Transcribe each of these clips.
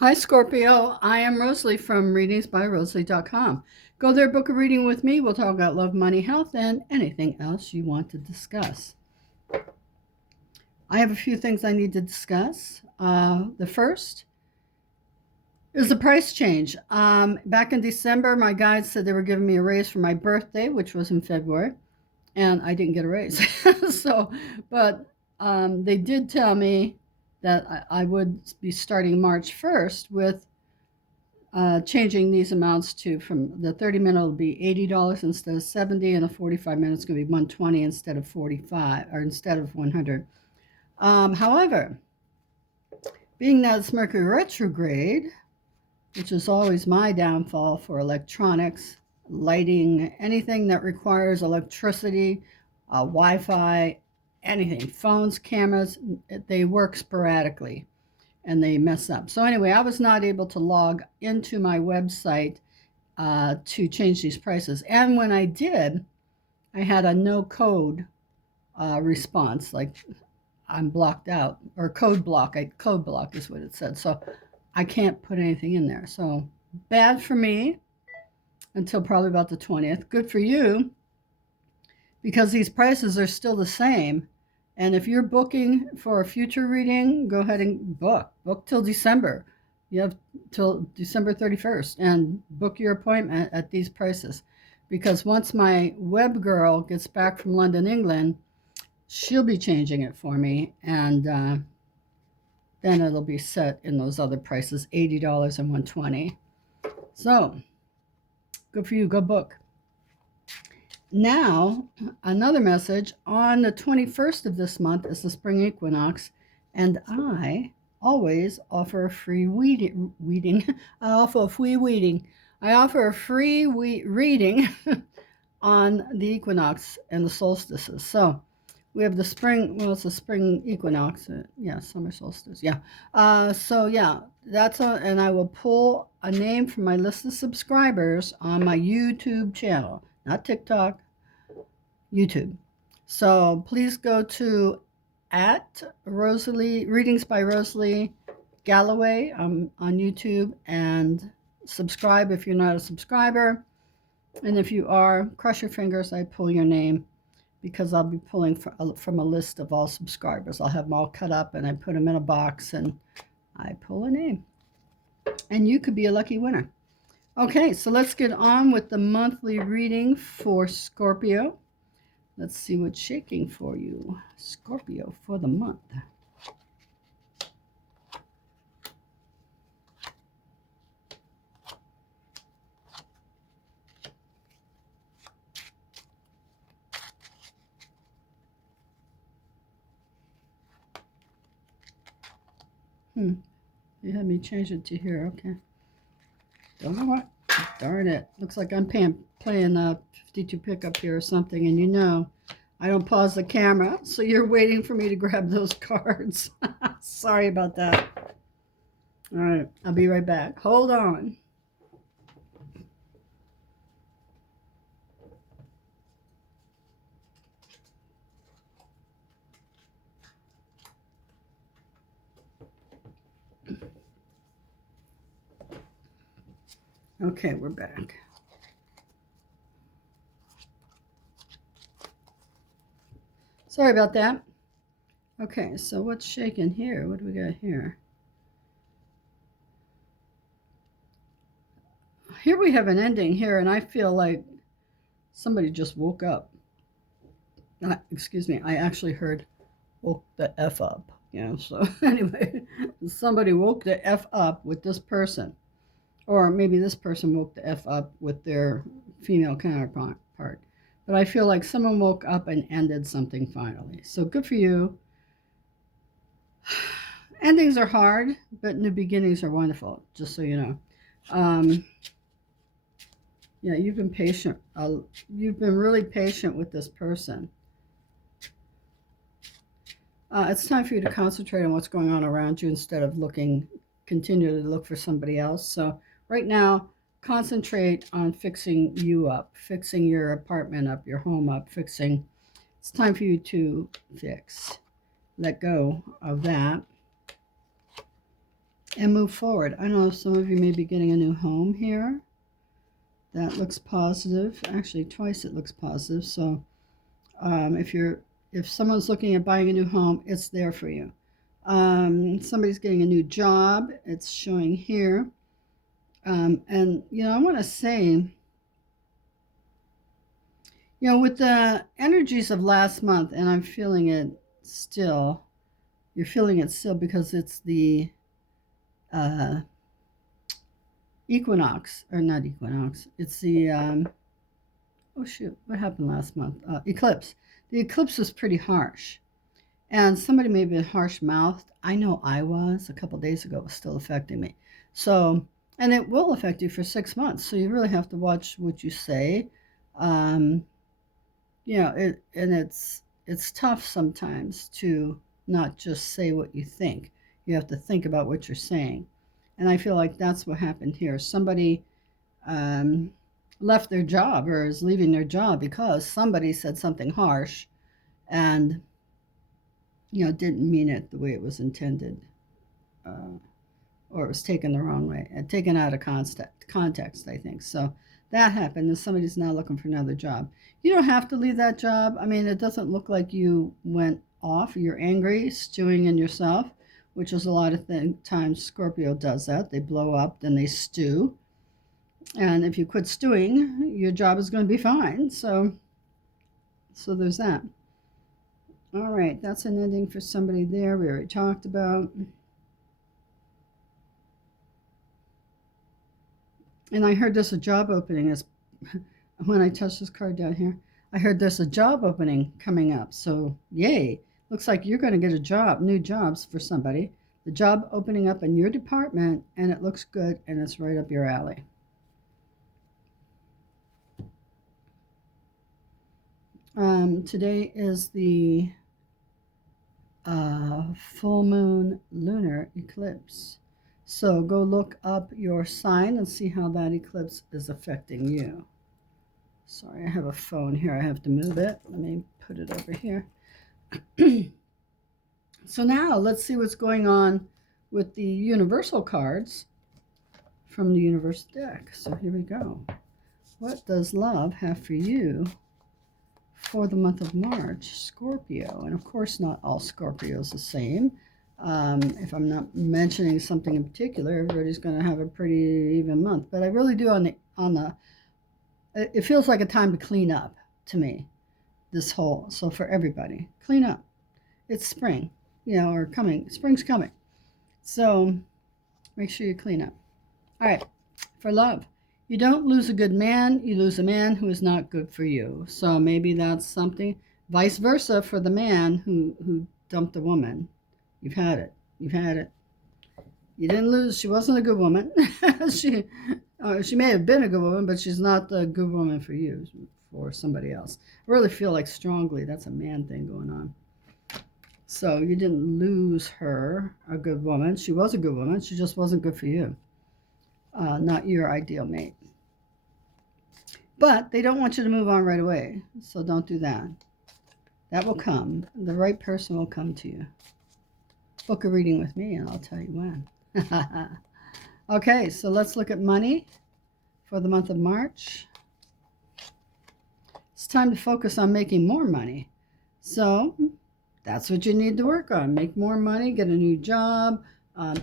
Hi, Scorpio. I am Rosalie from readingsbyrosalie.com. Go there, book a reading with me. We'll talk about love, money, health, and anything else you want to discuss. I have a few things I need to discuss. The first is the price change. Back in December, my guides said they were giving me a raise for my birthday, which was in February, and I didn't get a raise. But they did tell me that I would be starting March 1st with changing these amounts to from the 30-minute will be $80 instead of 70, and the 45 minutes going to be 120 instead of 45 or instead of 100. However, being that it's Mercury retrograde, which is always my downfall for electronics, lighting, anything that requires electricity, Wi-Fi, anything, phones, cameras, they work sporadically and they mess up. So anyway, I was not able to log into my website to change these prices. And when I did, I had a no code response, like I'm blocked out, or code block. Code block is what it said. So I can't put anything in there. So bad for me until probably about the 20th. Good for you because these prices are still the same. And if you're booking for a future reading, go ahead and book. Book till December. You have till December 31st and book your appointment at these prices. Because once my web girl gets back from London, England, she'll be changing it for me. And then it'll be set in those other prices, $80 and 120. So good for you. Go book. Now, another message. On the 21st of this month is the spring equinox, and I always offer a free weeding. I offer a free weeding. I offer a free reading on the equinox and the solstices. So we have the spring. Well, it's the spring equinox. Yeah, summer solstice. Yeah. That's and I will pull a name from my list of subscribers on my YouTube channel, not TikTok, YouTube. So please go to at Rosalie Readings by Rosalie Galloway on YouTube and subscribe if you're not a subscriber. And if you are, cross your fingers, I pull your name because I'll be pulling from a list of all subscribers. I'll have them all cut up and I put them in a box and I pull a name. And you could be a lucky winner. Okay, so let's get on with the monthly reading for Scorpio. Let's see what's shaking for you, Scorpio, for the month. You had me change it to here. Okay. Don't know what. Darn it. Looks like I'm playing a 52 pickup here or something, and you know I don't pause the camera, so you're waiting for me to grab those cards. Sorry about that. All right, I'll be right back. Hold on. Okay, we're back. Sorry about that. Okay, so what's shaking here? What do we got here? Here we have an ending here, and I feel like somebody just woke up. Excuse me, I actually heard woke the F up. So anyway, somebody woke the F up with this person. Or maybe this person woke the F up with their female counterpart. But I feel like someone woke up and ended something finally. So good for you. Endings are hard, but new beginnings are wonderful, just so you know. Yeah, you've been patient. You've been really patient with this person. It's time for you to concentrate on what's going on around you instead of continue to look for somebody else. So right now, concentrate on fixing you up, fixing your apartment up, your home up, fixing. It's time for you to fix. Let go of that. and move forward. I don't know if some of you may be getting a new home here. That looks positive. Actually, twice it looks positive. So if someone's looking at buying a new home, it's there for you. Somebody's getting a new job. It's showing here. And I want to say, with the energies of last month, and I'm feeling it still. You're feeling it still because it's the uh, equinox, or not equinox. It's the oh shoot, what happened last month? Eclipse. The eclipse was pretty harsh, and somebody may have been harsh mouthed. I know I was a couple days ago. It was still affecting me. So, and it will affect you for 6 months. So you really have to watch what you say. Um, it's tough sometimes to not just say what you think. You have to think about what you're saying, and I feel like that's what happened here. Somebody um, left their job or is leaving their job because somebody said something harsh and didn't mean it the way it was intended, uh, or it was taken the wrong way and taken out of context, I think. So that happened, and somebody's now looking for another job. You don't have to leave that job. I mean, it doesn't look like you went off. You're angry, stewing in yourself, which is a lot of times Scorpio does that. They blow up, then they stew. And if you quit stewing, your job is going to be fine. So there's that. All right, that's an ending for somebody there. We already talked about. And I heard there's a job opening. As when I touch this card down here, I heard there's a job opening coming up. So yay! Looks like you're going to get a job, new jobs for somebody. The job opening up in your department, and it looks good, and it's right up your alley. Today is the full moon lunar eclipse. So go look up your sign and see how that eclipse is affecting you. Sorry, I have a phone here. I have to move it. Let me put it over here. So now let's see what's going on with the universal cards from the universal deck. So here we go. What does love have for you for the month of March, Scorpio? And of course, not all Scorpios the same. If I'm not mentioning something in particular, everybody's going to have a pretty even month. But I really do it feels like a time to clean up to me. So for everybody, clean up. It's spring, or coming. Spring's coming. So make sure you clean up. All right, for love. You don't lose a good man, you lose a man who is not good for you. So maybe that's something. Vice versa for the man who dumped the woman. You've had it. You've had it. You didn't lose. She wasn't a good woman. she may have been a good woman, but she's not a good woman for you, for somebody else. I really feel like strongly that's a man thing going on. So you didn't lose her, a good woman. She was a good woman. She just wasn't good for you. Not your ideal mate. But they don't want you to move on right away. So don't do that. That will come. The right person will come to you. Book a reading with me and I'll tell you when. Okay, so let's look at money for the month of March. It's time to focus on making more money. So that's what you need to work on. Make more money, get a new job,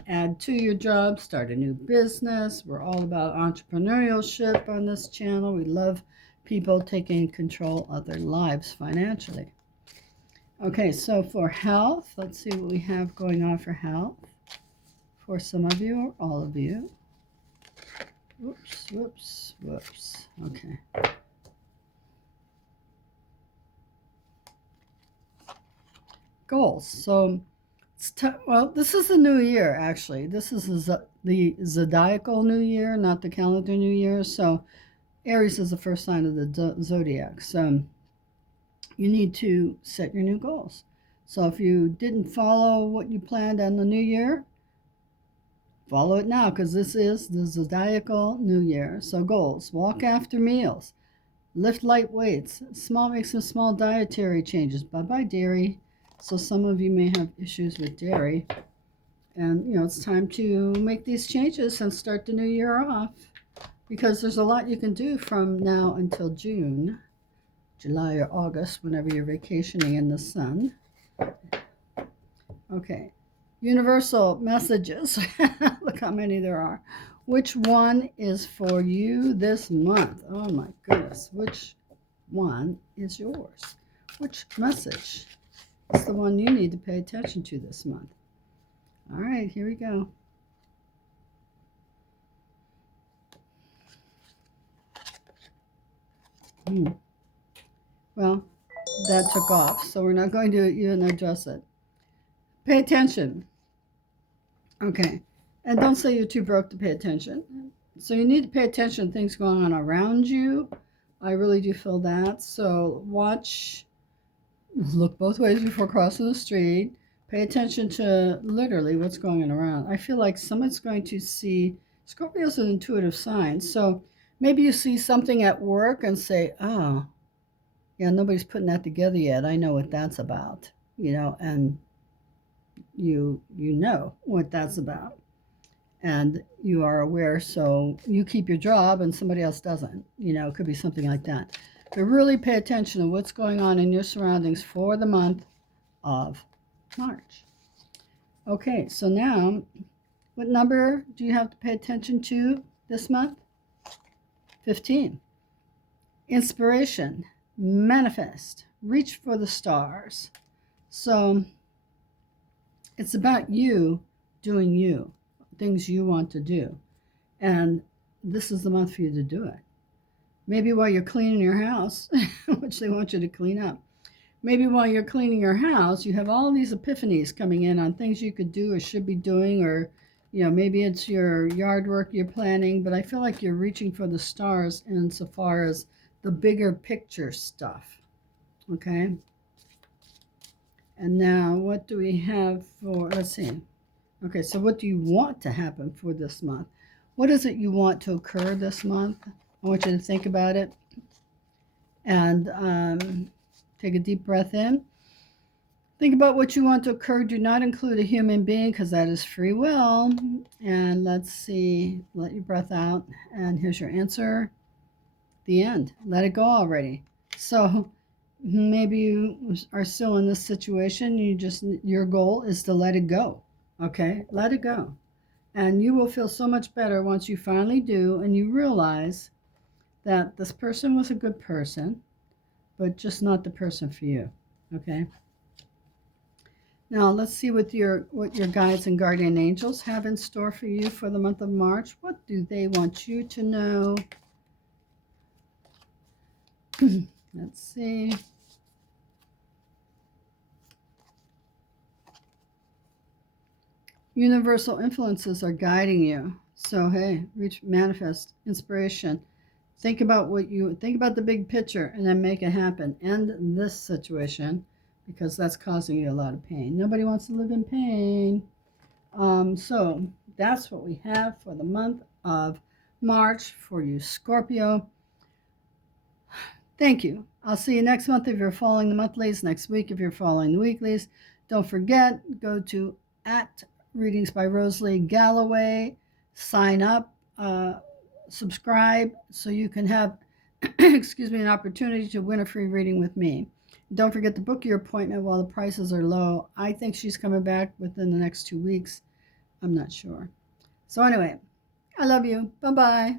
add to your job, start a new business. We're all about entrepreneurship on this channel. We love people taking control of their lives financially. Okay, so for health, let's see what we have going on for health for some of you or all of you. Whoops. Okay. Goals. So, this is the new year, actually. This is the zodiacal new year, not the calendar new year. So, Aries is the first sign of the zodiac. So, you need to set your new goals. So, if you didn't follow what you planned on the new year, follow it now, because this is the zodiacal new year. So, goals: walk after meals, lift light weights, make some small dietary changes. Bye-bye, dairy. So some of you may have issues with dairy. And, it's time to make these changes and start the new year off because there's a lot you can do from now until June, July, or August, whenever you're vacationing in the sun. Okay. Universal messages. Look how many there are. Which one is for you this month? Oh my goodness. Which one is yours? Which message is the one you need to pay attention to this month? All right, here we go. Well, that took off, so we're not going to even address it. Pay attention. Okay. And don't say you're too broke to pay attention. So you need to pay attention to things going on around you. I really do feel that. So look both ways before crossing the street. Pay attention to literally what's going on around. I feel like someone's going to see, Scorpio's an intuitive sign. So maybe you see something at work and say, oh, yeah, nobody's putting that together yet. I know what that's about, and you know what that's about. And you are aware, so you keep your job and somebody else doesn't. It could be something like that. But really pay attention to what's going on in your surroundings for the month of March. Okay, so now, what number do you have to pay attention to this month? 15. Inspiration, manifest, reach for the stars. So it's about you doing you, things you want to do. And this is the month for you to do it. Maybe while you're cleaning your house, which they want you to clean up. Maybe while you're cleaning your house, you have all these epiphanies coming in on things you could do or should be doing, or maybe it's your yard work you're planning, but I feel like you're reaching for the stars insofar as the bigger picture stuff. Okay? And now, what do we have for, let's see. Okay, so what do you want to happen for this month? What is it you want to occur this month? I want you to think about it and take a deep breath in. Think about what you want to occur. Do not include a human being because that is free will. And let's see, let your breath out. And here's your answer. The end. Let it go already. So maybe you are still in this situation. Your goal is to let it go. Okay? Let it go. And you will feel so much better once you finally do and you realize that this person was a good person, but just not the person for you. Okay? Now let's see what your guides and guardian angels have in store for you for the month of March. What do they want you to know? Let's see. Universal influences are guiding you. So hey, reach, manifest, inspiration. Think about the big picture and then make it happen. End this situation because that's causing you a lot of pain. Nobody wants to live in pain. So that's what we have for the month of March for you, Scorpio. Thank you. I'll see you next month if you're following the monthlies, next week if you're following the weeklies. Don't forget, go to @Readings by Rosalie Galloway, sign up, subscribe so you can have an opportunity to win a free reading with me. Don't forget to book your appointment while the prices are low. I think she's coming back within the next 2 weeks. I'm not sure. So anyway, I love you. Bye-bye.